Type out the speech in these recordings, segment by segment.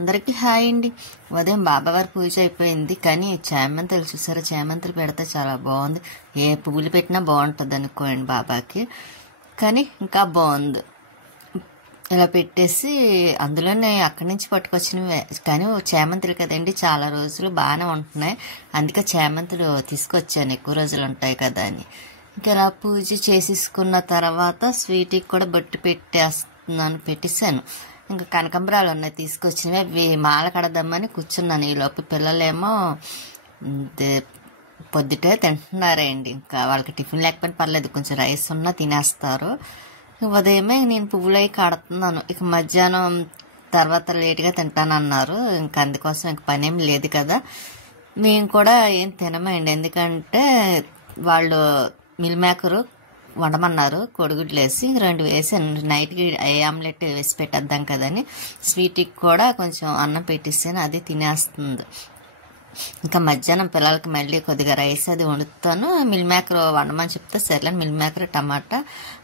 అందరికీ హాయ్ అండి. ఉదయం బాబావారి పూజ అయిపోయింది. కానీ చామంతులు చూసారా, చామంతులు పెడితే చాలా బాగుంది. ఏ పువ్వులు పెట్టినా బాగుంటుంది అనుకోండి బాబాకి, కానీ ఇంకా బాగుంది. ఇలా పెట్టేసి అందులోనే అక్కడి నుంచి పట్టుకొచ్చినవి, కానీ చామంతులు కదండి, చాలా రోజులు బాగానే ఉంటున్నాయి. అందుకే చామంతులు తీసుకొచ్చాను, ఎక్కువ రోజులు ఉంటాయి కదా అని. ఇంకా ఇలా పూజ చేసేసుకున్న తర్వాత స్వీట్కి కూడా బొట్టు పెట్టేసాను. ఇంకా కనకాంబరాలు ఉన్నాయి తీసుకొచ్చినవి, అవి మాల కడదామని కూర్చున్నాను. ఈలోపు పిల్లలేమో పొద్దుటే తింటున్నారండి. ఇంకా వాళ్ళకి టిఫిన్ లేకపోయినా పర్లేదు, కొంచెం రైస్ ఉన్నా తినేస్తారు. ఉదయమే నేను పువ్వులు అవి కడుతున్నాను. ఇక మధ్యాహ్నం తర్వాత లేట్గా తింటానన్నారు. ఇంకా అందుకోసం ఇంక పని ఏం లేదు కదా. మేము కూడా ఏం తినమండి, ఎందుకంటే వాళ్ళు మిల్ మేకరు వండమన్నారు, కోడిగుడ్లు వేసి 2 వేసాను. నైట్కి ఆమ్లెట్ వేసి పెట్టేద్దాం కదని స్వీట్కి కూడా కొంచెం అన్నం పెట్టేసాను, అది తినేస్తుంది. ఇంకా మధ్యాహ్నం పిల్లలకి మళ్ళీ కొద్దిగా రైస్ అది వండుతాను. మిల్ మేకర్ వండమని చెప్తే సర్లే మిల్ మేకర్ టమాటా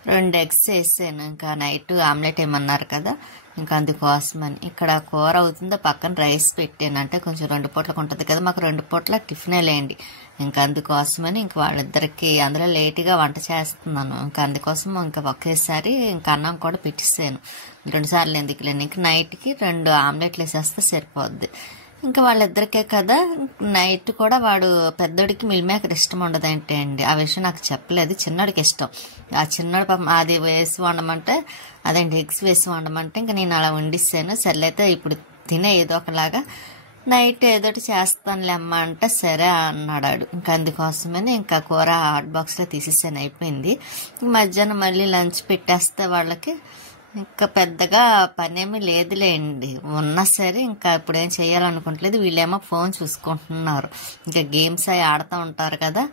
2 ఎగ్స్ వేసాను. ఇంకా నైట్ ఆమ్లెట్ ఏమన్నారు కదా, ఇంకా అందుకోసమని ఇక్కడ కూర అవుతుందో పక్కన రైస్ పెట్టాను. అంటే కొంచెం 2 పూటలకు ఉంటుంది కదా, మాకు 2 పూటల టిఫినే లేండి. ఇంకా అందుకోసమని ఇంక వాళ్ళిద్దరికి అందులో లేటుగా వంట చేస్తున్నాను. ఇంకా అందుకోసం ఇంకా ఒకేసారి ఇంకా అన్నం కూడా పెట్టేసాను. 2 సార్లు ఎందుకులేండి, ఇంక నైట్కి 2 ఆమ్లెట్లు వేసేస్తే సరిపోద్ది. ఇంకా వాళ్ళిద్దరికే కదా. నైట్ కూడా వాడు పెద్దోడికి మిల్ మేకర్ ఇష్టం ఉండదంటే అండి, ఆ విషయం నాకు చెప్పలేదు. చిన్నోడికి ఇష్టం. ఆ చిన్నోడు పాపం అది వేసి వండమంటే, అదేంటి ఎగ్స్ వేసి వండమంటే ఇంకా నేను అలా వండిస్తాను. సర్లైతే ఇప్పుడు తినే ఏదో ఒకలాగా నైట్ ఏదోటి చేస్తానులే అమ్మ అంటే సరే అన్నాడు. ఇంకా అందుకోసమని ఇంకా కూర హాట్ బాక్స్లో తీసేసాను, అయిపోయింది. మధ్యాహ్నం మళ్ళీ లంచ్ పెట్టేస్తే వాళ్ళకి ఇంకా పెద్దగా పనేమీ లేదులేండి. ఉన్నా సరే ఇంకా ఇప్పుడు ఏం చేయాలనుకుంటలేదు. వీళ్ళేమో ఫోన్ చూసుకుంటున్నారు, ఇంకా గేమ్స్ అవి ఆడుతూ ఉంటారు కదా.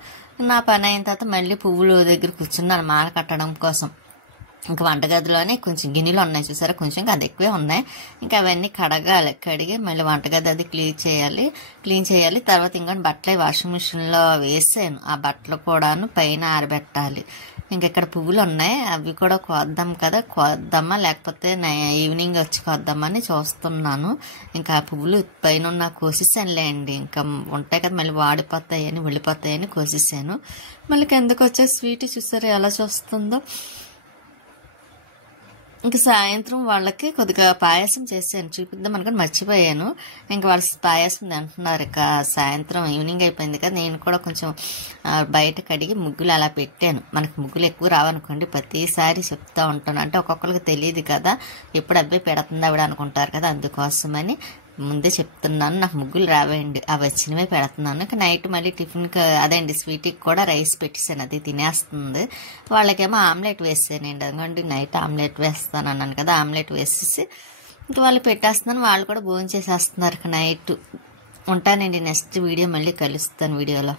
నా పని అయిన తర్వాత మళ్ళీ పువ్వుల దగ్గర కూర్చున్నాను మాల కట్టడం కోసం. ఇంకా వంటగదిలోనే కొంచెం గిన్నెలు ఉన్నాయి చూసారా, కొంచెం అది ఎక్కువే ఉన్నాయి. ఇంకా అవన్నీ కడిగి మళ్ళీ వంటగది అది క్లీన్ చేయాలి. తర్వాత ఇంకా బట్టలు వాషింగ్ మిషన్లో వేసాను. ఆ బట్టలు కూడాను పైన ఆరబెట్టాలి. ఇంకా ఇక్కడ పువ్వులు ఉన్నాయి, అవి కూడా కోద్దామా లేకపోతే ఈవినింగ్ వచ్చి కోద్దామని చూస్తున్నాను. ఇంకా ఆ పువ్వులు పైన ఉన్న కోసేసానులేండి. ఇంకా ఉంటాయి కదా, మళ్ళీ వెళ్ళిపోతాయని కోసేసాను. మళ్ళీ కిందకు వచ్చే స్వీట్ చూసారు ఎలా చూస్తుందో. ఇంకా సాయంత్రం వాళ్ళకి కొద్దిగా పాయసం చేసాను, చూపిద్దాం అనుకుని మర్చిపోయాను. ఇంకా వాళ్ళు పాయసం తింటున్నారు. ఇక సాయంత్రం ఈవినింగ్ అయిపోయింది కదా, నేను కూడా కొంచెం బయట కడిగి ముగ్గులు అలా పెట్టాను. మనకు ముగ్గులు ఎక్కువ రావనుకోండి, ప్రతిసారి చెప్తా ఉంటాను. అంటే ఒక్కొక్కరికి తెలియదు కదా, ఎప్పుడు అబ్బాయి పెడుతుంది ఆవిడ అనుకుంటారు కదా, అందుకోసమని ముందే చెప్తున్నాను. నాకు ముగ్గులు రావేయండి, అవి వచ్చినవే పెడుతున్నాను. ఇంకా నైట్ మళ్ళీ టిఫిన్కి అదేండి స్వీట్కి కూడా రైస్ పెట్టేసాను, అది తినేస్తుంది. వాళ్ళకేమో ఆమ్లెట్ వేసానండి. అందుకంటే నైట్ ఆమ్లెట్ వేస్తాను అన్నాను కదా, ఆమ్లెట్ వేసేసి ఇంకా వాళ్ళు పెట్టేస్తున్నాను. వాళ్ళు కూడా భోజనం చేసేస్తున్నారు నైట్. ఉంటానండి, నెక్స్ట్ వీడియో మళ్ళీ కలుస్తాను వీడియోలో.